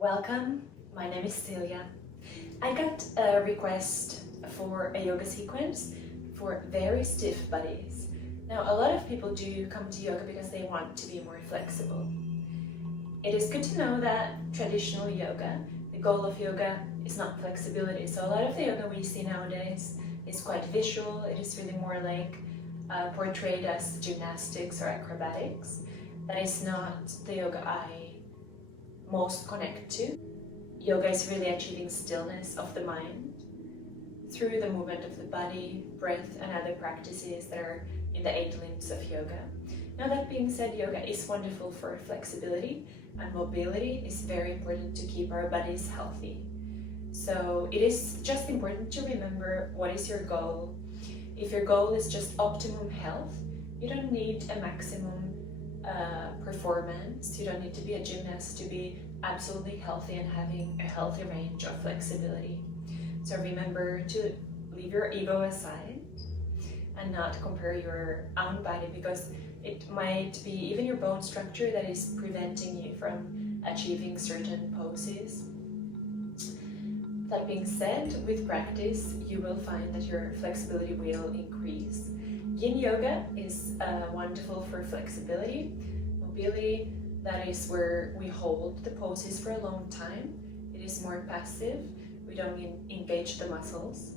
Welcome, my name is Silja. I got a request for a yoga sequence for very stiff bodies. Now, a lot of people do come to yoga because they want to be more flexible. It is good to know that traditional yoga, the goal of yoga is not flexibility. So a lot of the yoga we see nowadays is quite visual. It is really more like portrayed as gymnastics or acrobatics. That is not the yoga I most connect to. Yoga is really achieving stillness of the mind through the movement of the body, breath, and other practices that are in the 8 limbs of yoga. Now, that being said, yoga is wonderful for flexibility, and mobility is very important to keep our bodies healthy. So it is just important to remember what is your goal. If your goal is just optimum health, you don't need a maximum performance. You don't need to be a gymnast to be absolutely healthy and having a healthy range of flexibility. So remember to leave your ego aside and not compare your own body, because it might be even your bone structure that is preventing you from achieving certain poses. That being said, with practice, you will find that your flexibility will increase. Yin yoga is wonderful for flexibility. Mobility, that is where we hold the poses for a long time. It is more passive. We don't engage the muscles.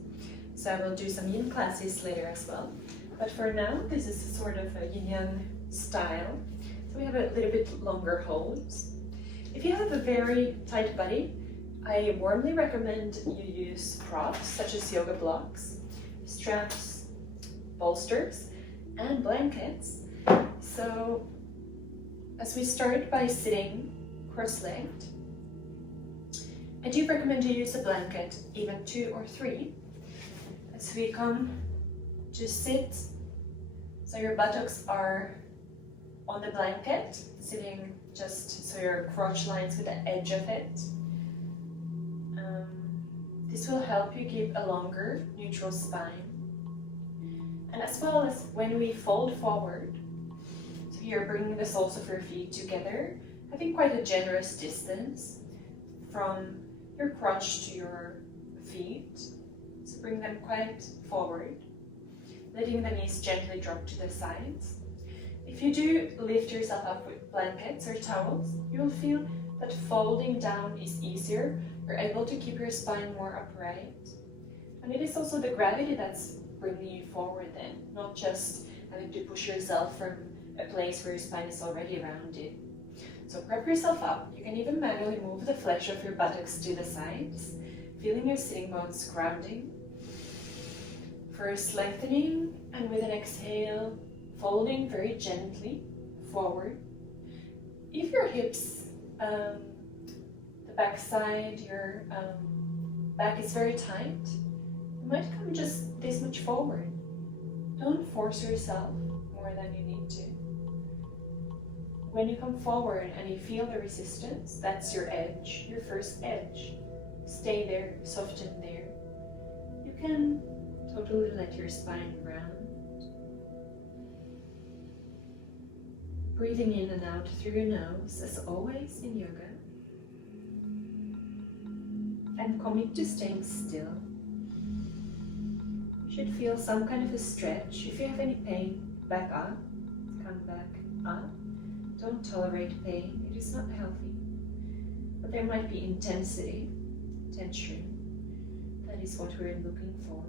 So I will do some yin classes later as well. But for now, this is sort of a yin-yang style. So we have a little bit longer holds. If you have a very tight body, I warmly recommend you use props such as yoga blocks, straps, bolsters, and blankets. So as we start by sitting cross-legged, I do recommend you use a blanket, even 2 or 3. As we come to sit, so your buttocks are on the blanket, sitting just so your crotch lines with the edge of it. This will help you keep a longer neutral spine. And as well as when we fold forward, so you're bringing the soles of your feet together, having quite a generous distance from your crotch to your feet. So bring them quite forward, letting the knees gently drop to the sides. If you do lift yourself up with blankets or towels, you'll feel that folding down is easier. You're able to keep your spine more upright. And it is also the gravity that's bringing you forward then, not just having to push yourself from a place where your spine is already rounded. So prep yourself up. You can even manually move the flesh of your buttocks to the sides, feeling your sitting bones grounding. First lengthening, and with an exhale, folding very gently forward. If your hips, the back side, your back is very tight, you might come just this much forward. Don't force yourself more than you need to. When you come forward and you feel the resistance, that's your edge, your first edge. Stay there, soften there. You can totally let your spine round. Breathing in and out through your nose, as always in yoga. And commit to staying still. You should feel some kind of a stretch. If you have any pain, back up, come back up. Don't tolerate pain, it is not healthy. But there might be intensity, tension. That is what we're looking for.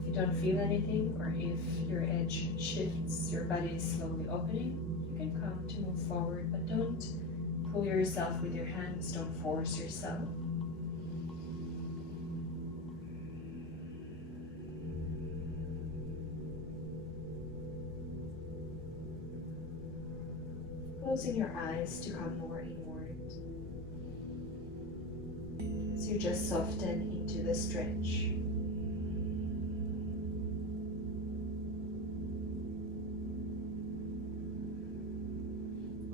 If you don't feel anything, or if your edge shifts, your body is slowly opening, you can come to move forward, but don't pull yourself with your hands, don't force yourself. Closing your eyes to come more inward. So you just soften into the stretch.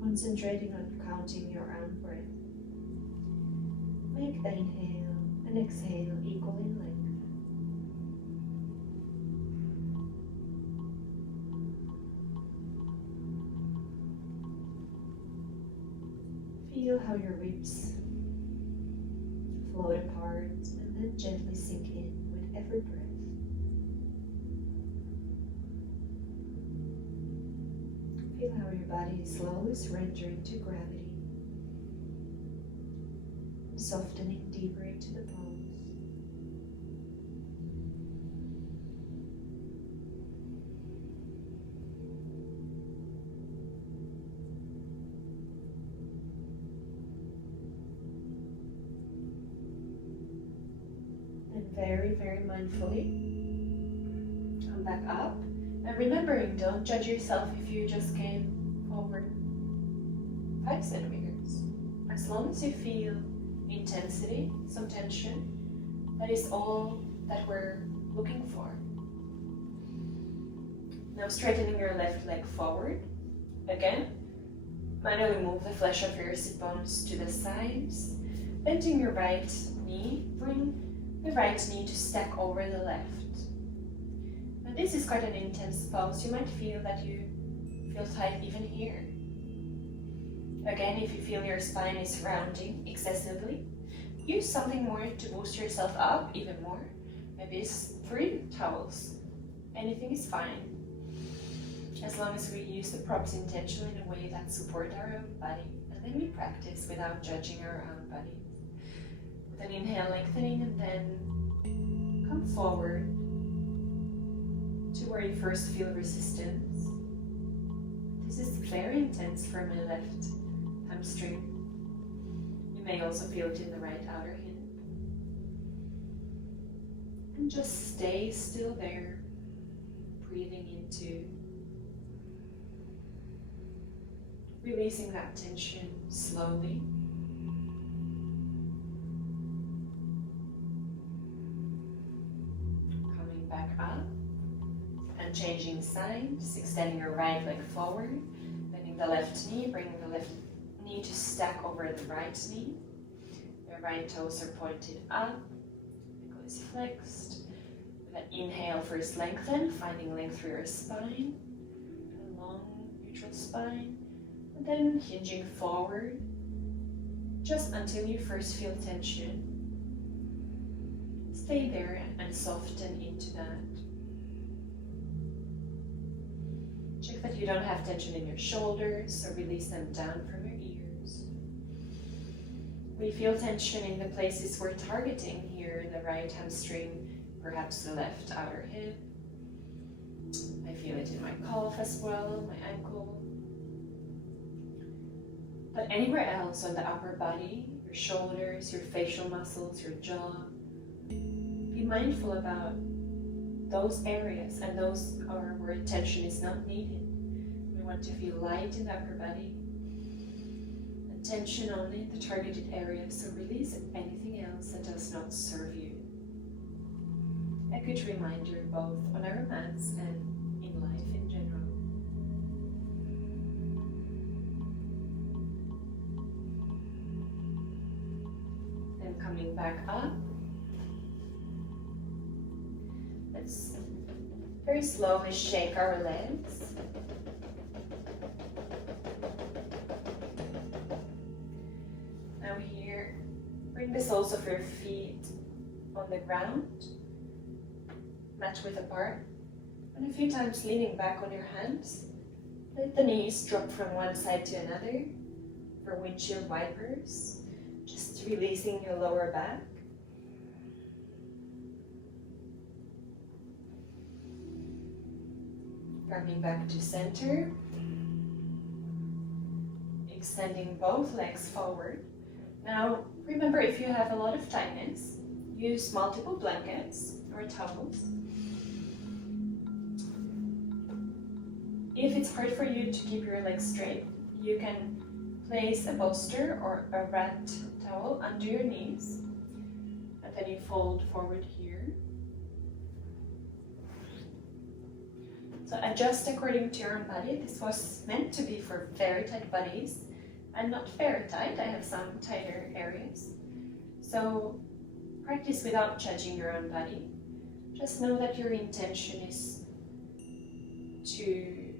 Concentrating on counting your own breath. Make the inhale and exhale equal in length. Feel how your ribs float apart and then gently sink in with every breath. Feel how your body slowly surrendering to gravity, softening deeper into the pose. And very, very mindfully come back up. And remembering, don't judge yourself if you just came forward 5 centimeters. As long as you feel intensity, some tension, that is all that we're looking for. Now straightening your left leg forward. Again, manually move the flesh of your sit bones to the sides. Bending your right knee, bring the right knee to stack over the left. And this is quite an intense pose. You might feel that you feel tight even here. Again, if you feel your spine is rounding excessively, use something more to boost yourself up even more. Maybe it's 3 towels. Anything is fine. As long as we use the props intentionally in a way that support our own body. And then we practice without judging our own body. With an inhale, lengthening, and then come forward to where you first feel resistance. This is very intense for my left hamstring. You may also feel it in the right outer hip. And just stay still there, breathing into, releasing that tension slowly. Coming back up and changing sides, extending your right leg forward, bending the left knee, bringing the left knee to stack over the right knee. Your right toes are pointed up, ankle is flexed. With an inhale, first lengthen, finding length through your spine, a long neutral spine, and then hinging forward, just until you first feel tension. Stay there and soften into that. Check that you don't have tension in your shoulders, so release them down from your ears. We feel tension in the places we're targeting here, the right hamstring, perhaps the left outer hip. I feel it in my calf as well, my ankle. But anywhere else on the upper body, your shoulders, your facial muscles, your jaw, be mindful about those areas and those are where tension is not needed. We want to feel light in the upper body and tension only in the targeted areas, so release anything else that does not serve you. A good reminder both on our mats and in life in general. Then coming back up, let's very slowly shake our legs. Now here, bring the soles of your feet on the ground, mat width apart, and a few times leaning back on your hands. Let the knees drop from one side to another for windshield wipers, just releasing your lower back. Coming back to center, extending both legs forward. Now remember, if you have a lot of tightness, use multiple blankets or towels. If it's hard for you to keep your legs straight, you can place a bolster or a rat towel under your knees, and then you fold forward here. So adjust according to your own body. This was meant to be for very tight bodies and not very tight. I have some tighter areas. So practice without judging your own body. Just know that your intention is to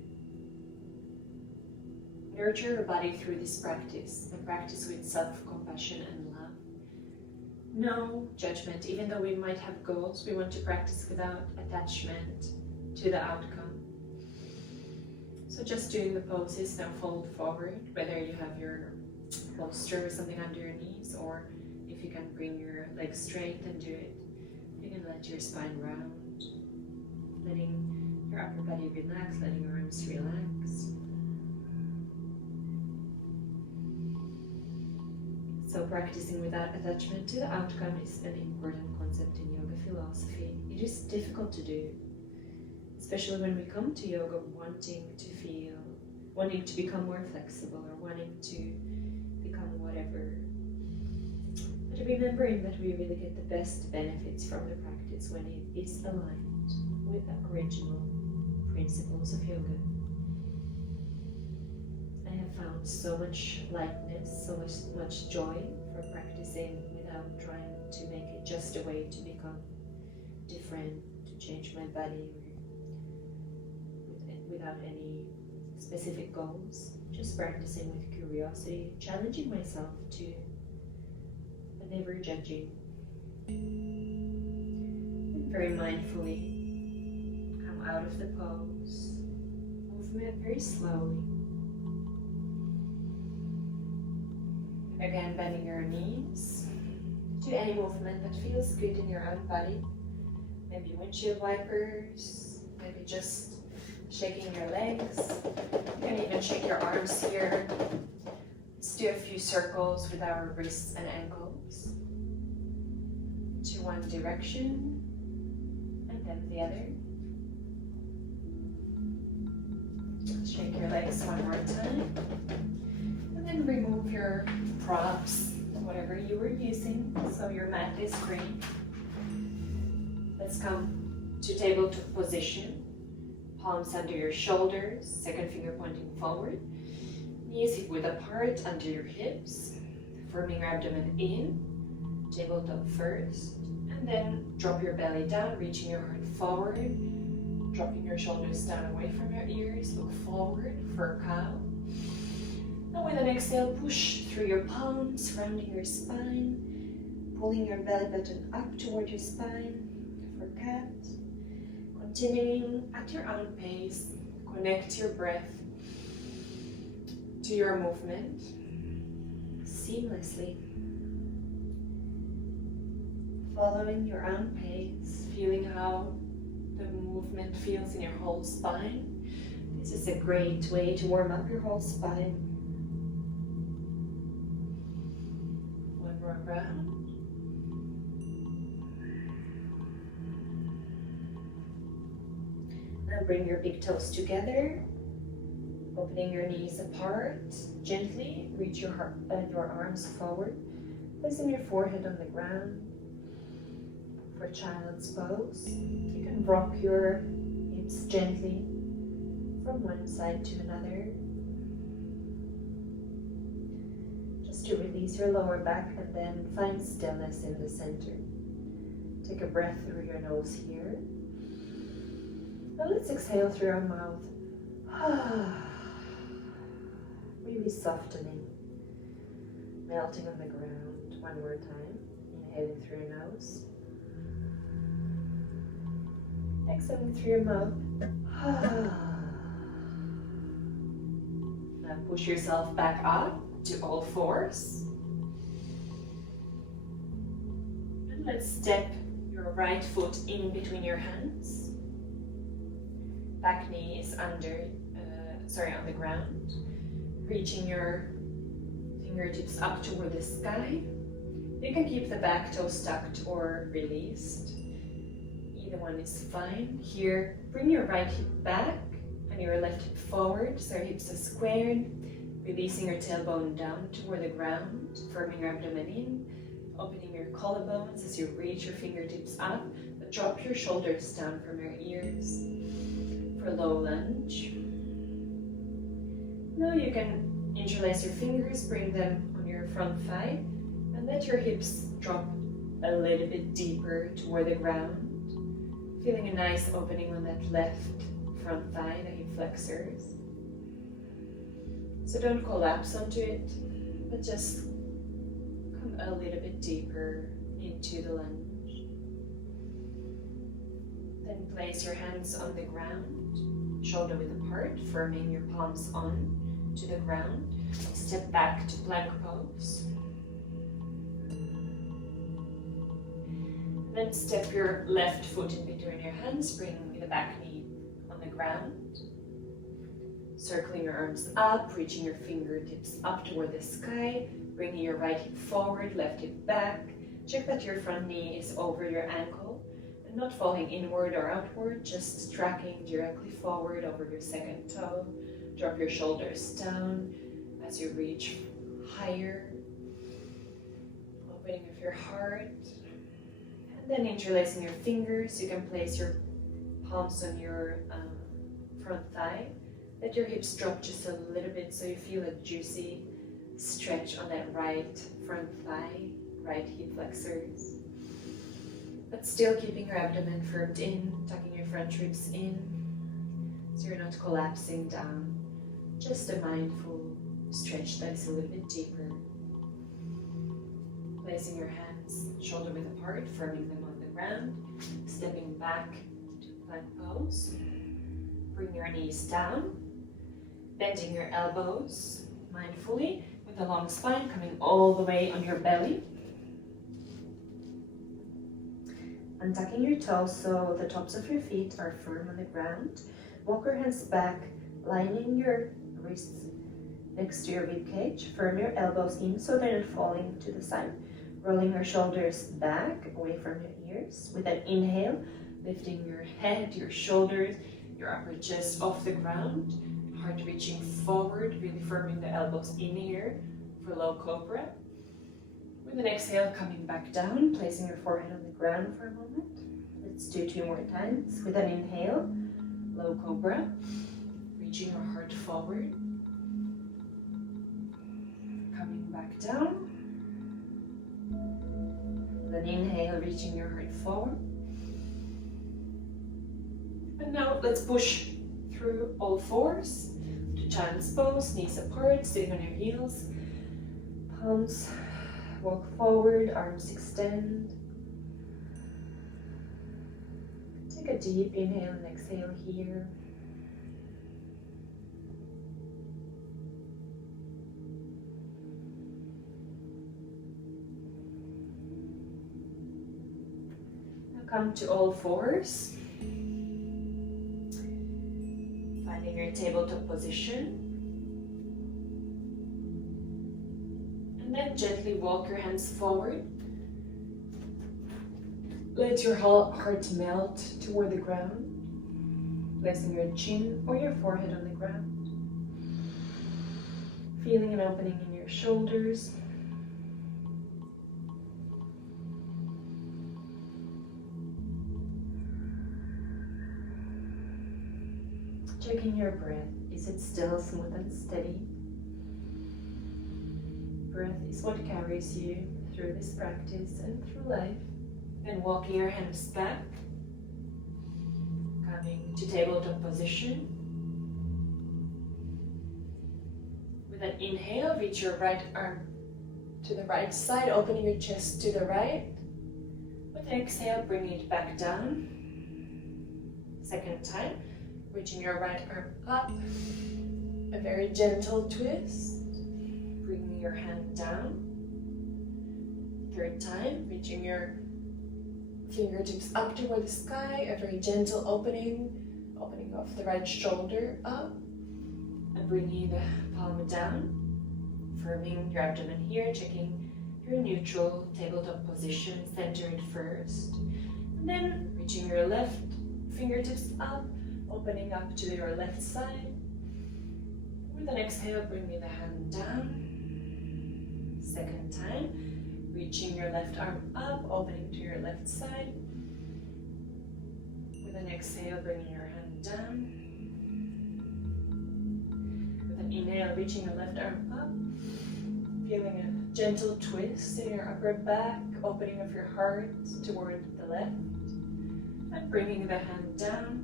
Nurture your body through this practice and practice with self-compassion and love. No judgment, even though we might have goals, we want to practice without attachment to the outcome. So just doing the poses, now fold forward, whether you have your bolster or something under your knees, or if you can bring your legs straight and do it. You can let your spine round, letting your upper body relax, letting your arms relax. So practicing without attachment to the outcome is an important concept in yoga philosophy. It is difficult to do, especially when we come to yoga wanting to become more flexible or wanting to become whatever. But remembering that we really get the best benefits from the practice when it is aligned with the original principles of yoga. I have found so much lightness, so much joy from practicing without trying to make it just a way to become different, to change my body, without any specific goals. Just practicing with curiosity, challenging myself to, but never judging. And very mindfully come out of the pose, movement very slowly. Again, bending your knees. Do any movement that feels good in your own body. Maybe windshield wipers, maybe just shaking your legs. You can even shake your arms here. Let's do a few circles with our wrists and ankles. To one direction, and then the other. Shake your legs one more time. And then remove your props, whatever you were using, so your mat is free. Let's come to tabletop position. Palms under your shoulders, second finger pointing forward. Knees hip width apart under your hips. Firming your abdomen in. Tabletop first. And then drop your belly down, reaching your heart forward. Dropping your shoulders down away from your ears. Look forward for a cow. Now with an exhale, push through your palms, rounding your spine. Pulling your belly button up toward your spine for cat. Continuing at your own pace, connect your breath to your movement seamlessly. Following your own pace, feeling how the movement feels in your whole spine. This is a great way to warm up your whole spine. One more round. Now bring your big toes together, opening your knees apart. Gently reach your arms forward, placing your forehead on the ground for child's pose. You can rock your hips gently from one side to another, just to release your lower back and then find stillness in the center. Take a breath through your nose here. Now let's exhale through our mouth. Really softening, melting on the ground. One more time. Inhaling through your nose. Exhaling through your mouth. Now push yourself back up to all fours. And let's step your right foot in between your hands. Back knee is on the ground. Reaching your fingertips up toward the sky. You can keep the back toes tucked or released. Either one is fine. Here, bring your right hip back and your left hip forward, so your hips are squared. Releasing your tailbone down toward the ground, firming your abdomen in, opening your collarbones as you reach your fingertips up, but drop your shoulders down from your ears for low lunge. Now you can interlace your fingers, bring them on your front thigh, and let your hips drop a little bit deeper toward the ground. Feeling a nice opening on that left front thigh, the hip flexors. So don't collapse onto it, but just come a little bit deeper into the lunge. Then place your hands on the ground, shoulder width apart, firming your palms on to the ground. Step back to plank pose. Then step your left foot in between your hands, bringing the back knee on the ground. Circling your arms up, reaching your fingertips up toward the sky, bringing your right hip forward, left hip back. Check that your front knee is over your ankle and not falling inward or outward, just tracking directly forward over your second toe. Drop your shoulders down as you reach higher, opening of your heart. And then interlacing your fingers, you can place your palms on your front thigh. Let your hips drop just a little bit so you feel a juicy stretch on that right front thigh, right hip flexors. But still keeping your abdomen firmed in, tucking your front ribs in, so you're not collapsing down. Just a mindful stretch that is a little bit deeper. Placing your hands shoulder width apart, firming them on the ground, stepping back to plank pose. Bring your knees down, bending your elbows mindfully with a long spine coming all the way on your belly. Untucking your toes so the tops of your feet are firm on the ground. Walk your hands back, lining your wrists next to your rib cage. Firm your elbows in so they're not falling to the side. Rolling your shoulders back, away from your ears. With an inhale, lifting your head, your shoulders, your upper chest off the ground. Heart reaching forward, really firming the elbows in here for low cobra. With an exhale, coming back down, placing your forehead on the ground for a moment. Let's do 2 more times. With an inhale, low cobra, reaching your heart forward. Coming back down. With an inhale, reaching your heart forward. And now let's push through all fours to child's pose, knees apart, sitting on your heels. Palms walk forward, arms extend. Take a deep inhale and exhale here. Now come to all fours. Finding your tabletop position. And then gently walk your hands forward. Let your heart melt toward the ground, placing your chin or your forehead on the ground. Feeling an opening in your shoulders. Checking your breath. Is it still smooth and steady? Breath is what carries you through this practice and through life. Then walking your hands back, coming to tabletop position. With an inhale, reach your right arm to the right side, opening your chest to the right. With an exhale, bring it back down. Second time, reaching your right arm up, a very gentle twist. Bringing your hand down. Third time, reaching your fingertips up toward the sky, a very gentle opening of the right shoulder up, and bringing the palm down, firming your abdomen here, checking your neutral tabletop position, centered first, and then reaching your left fingertips up, opening up to your left side. With an exhale, bringing the hand down. Second time, reaching your left arm up, opening to your left side. With an exhale, bringing your hand down. With an inhale, reaching your left arm up, feeling a gentle twist in your upper back, opening of your heart toward the left, and bringing the hand down.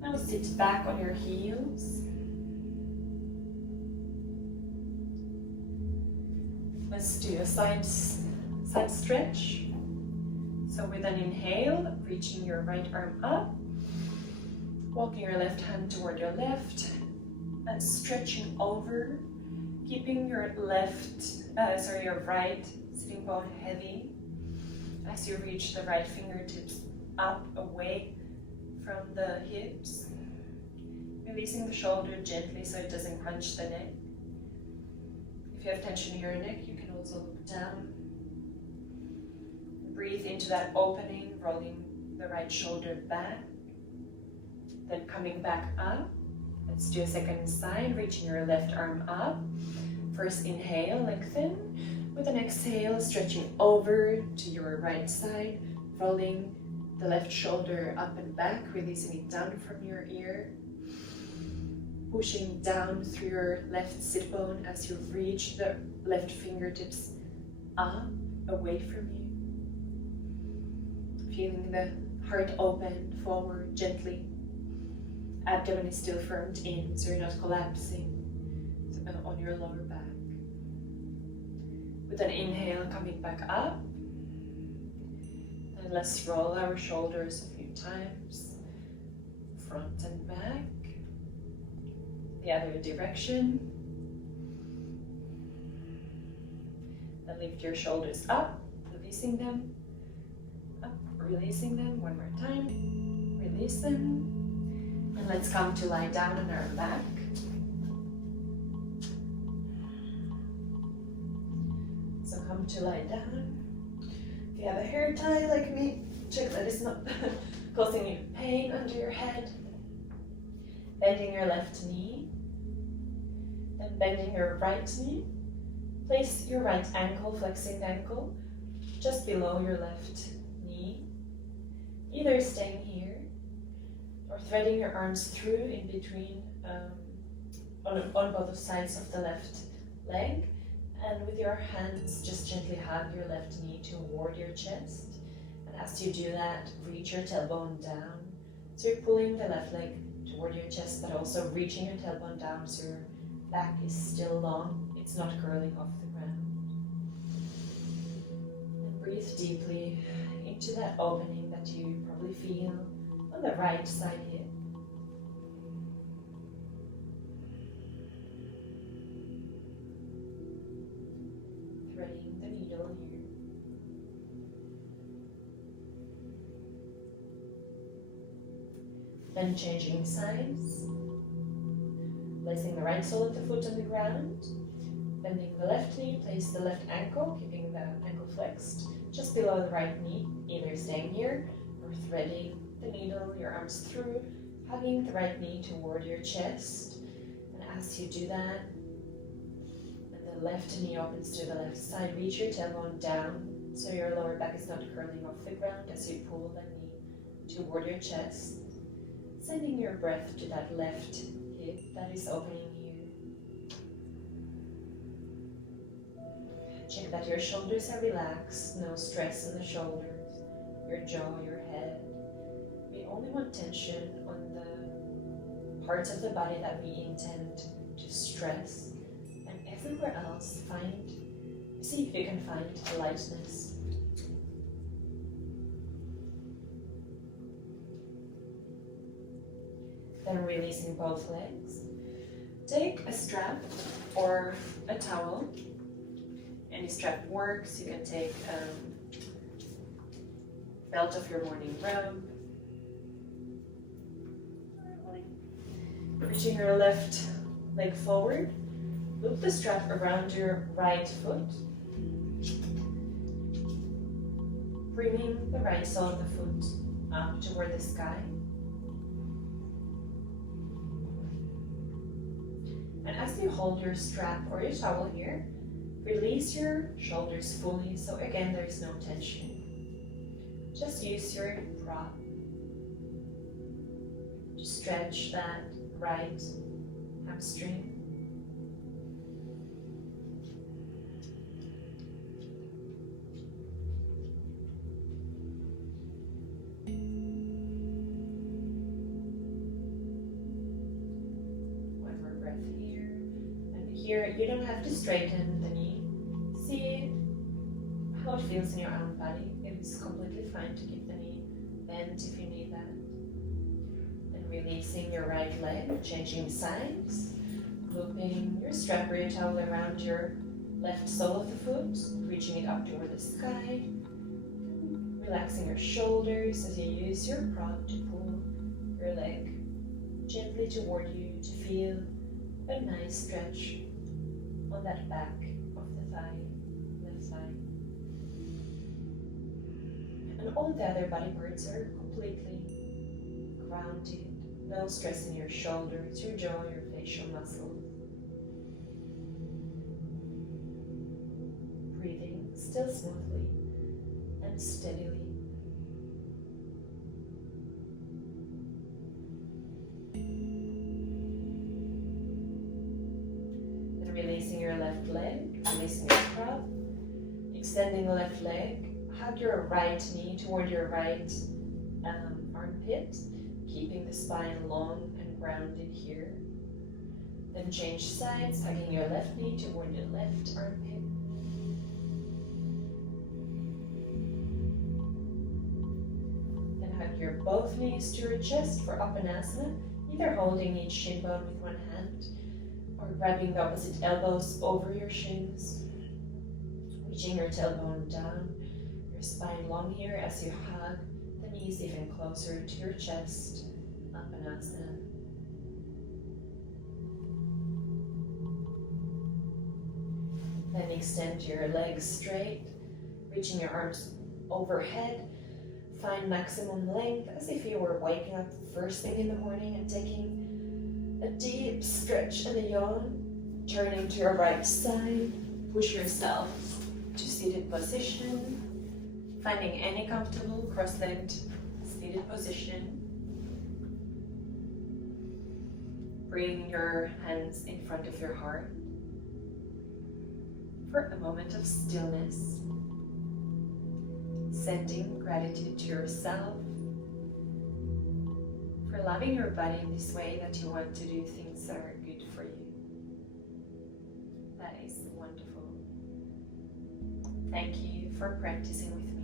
Now sit back on your heels. Let's do a side stretch. So with an inhale, reaching your right arm up, walking your left hand toward your left, and stretching over, keeping your right sitting bone heavy as you reach the right fingertips up, away from the hips, releasing the shoulder gently so it doesn't crunch the neck. If you have tension in your neck, you can also look down. Breathe into that opening, rolling the right shoulder back, then coming back up. Let's do a second side, reaching your left arm up. First inhale, lengthen. With an exhale, stretching over to your right side, rolling the left shoulder up and back, releasing it down from your ear. Pushing down through your left sit bone as you reach the left fingertips up, away from you. Feeling the heart open forward gently. Abdomen is still firmed in, so you're not collapsing on your lower back. With an inhale, coming back up. And let's roll our shoulders a few times, front and back. The other direction. Then lift your shoulders up, releasing them. Up, releasing them one more time. Release them. And let's come to lie down on our back. So come to lie down. If you have a hair tie like me, check that it's not causing you pain under your head. Bending your left knee. Then bending your right knee. Place your right ankle, flexing the ankle, just below your left knee. Either staying here or threading your arms through in between on both sides of the left leg. And with your hands, just gently hug your left knee toward your chest. And as you do that, reach your tailbone down. So you're pulling the left leg toward your chest, but also reaching your tailbone down so your back is still long. It's not curling off the ground. And breathe deeply into that opening that you probably feel on the right side hip. Threading the needle here. Then changing sides. Placing the right sole of the foot on the ground. Bending the left knee, place the left ankle, keeping the ankle flexed, just below the right knee, either staying here or threading the needle, your arms through, hugging the right knee toward your chest. And as you do that, and the left knee opens to the left side, reach your tailbone down so your lower back is not curling off the ground as you pull the knee toward your chest. Sending your breath to that left hip that is opening here. Check that your shoulders are relaxed, no stress in the shoulders, your jaw, your head. We only want tension on the parts of the body that we intend to stress, and everywhere else see if you can find lightness. Then releasing both legs. Take a strap or a towel. Any strap works. You can take belt of your morning robe. Reaching your left leg forward. Loop the strap around your right foot. Bringing the right sole of the foot up toward the sky. And as you hold your strap or your towel here, release your shoulders fully, so again there is no tension. Just use your prop to stretch that right hamstring. One more breath here. And here you don't have to straighten the knee. See how it feels in your own body. It is completely fine to keep the knee bent if you need that. Then releasing your right leg, changing sides, looping your strap or your towel around your left sole of the foot, reaching it up toward the sky, relaxing your shoulders as you use your prop to pull your leg gently toward you to feel a nice stretch on that back of the thigh, left thigh. And all the other body parts are completely grounded. No stress in your shoulders, your jaw, your facial muscles. Breathing still smoothly and steadily. Then releasing your left leg, releasing your prop, extending the left leg, hug your right knee toward your right armpit, keeping the spine long and grounded here. Then change sides, hugging your left knee toward your left armpit. Then hug your both knees to your chest for Uttanasana, either holding each shin bone with one hand or grabbing the opposite elbows over your shins, reaching your tailbone down, your spine long here as you hug the knees even closer to your chest, Uttanasana. Then extend your legs straight, reaching your arms overhead. Find maximum length as if you were waking up first thing in the morning and taking a deep stretch and a yawn. Turning to your right side, push yourself to seated position. Finding any comfortable cross-legged seated position. Bring your hands in front of your heart for a moment of stillness. Sending gratitude to yourself for loving your body in this way that you want to do things that are good for you. That is wonderful. Thank you for practicing with me.